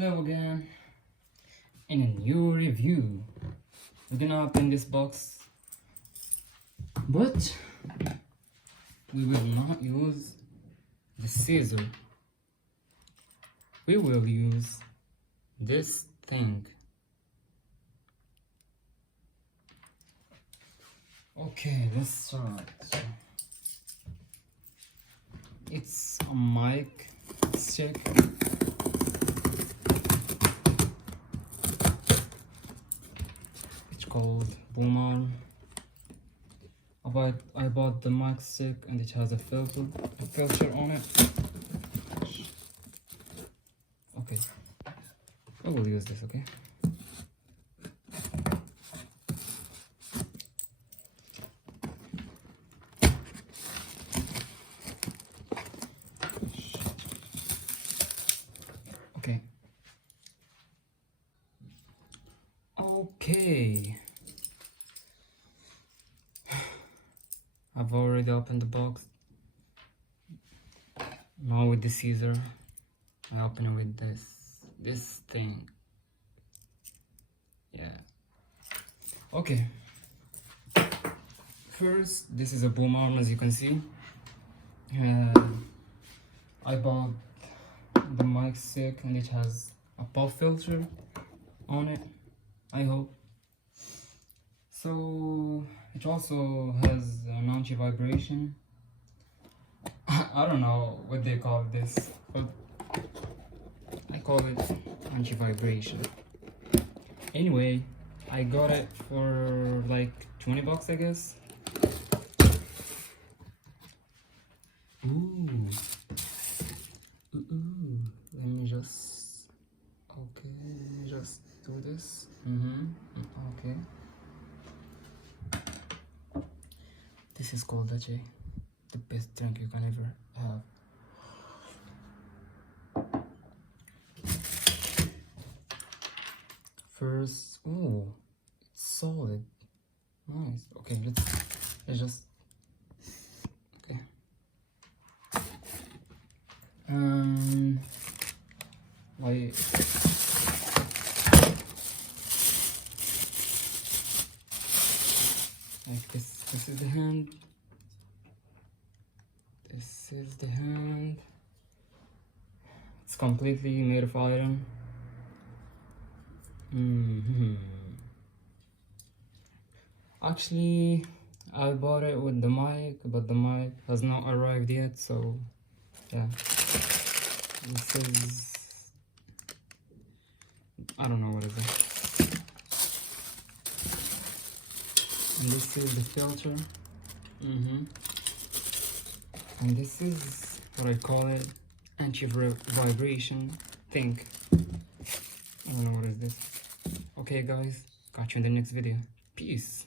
Hello again, in a new review. We're gonna open this box, but we will not use the scissor. We will use this thing. Okay, let's start. It's a mic stick. It's called Boom Arm. I bought the mic stick and it has a filter on it. Okay, I will use this, okay? Okay. I've already opened the box. Now with the scissor, I open it with this thing. Yeah. Okay. First, this is a boom arm, as you can see. I bought the mic stick and it has a pop filter on it, I hope. So it also has an anti-vibration. I don't know what they call this, but I call it anti-vibration. Anyway, I got it for like 20 bucks, I guess. Ooh. Let me just, okay, just do this. Okay. This is called Leche, the best drink you can ever have. First, oh, it's solid, nice. Okay, let's just, okay. Like this. This is the hand. This is the hand. It's completely made of iron. Actually, I bought it with the mic, but the mic has not arrived yet, so yeah. This is, I don't know what it is. And this is the filter. And this is what I call it, anti-vibration thing. I don't know what is this. Okay guys, catch you in the next video. Peace.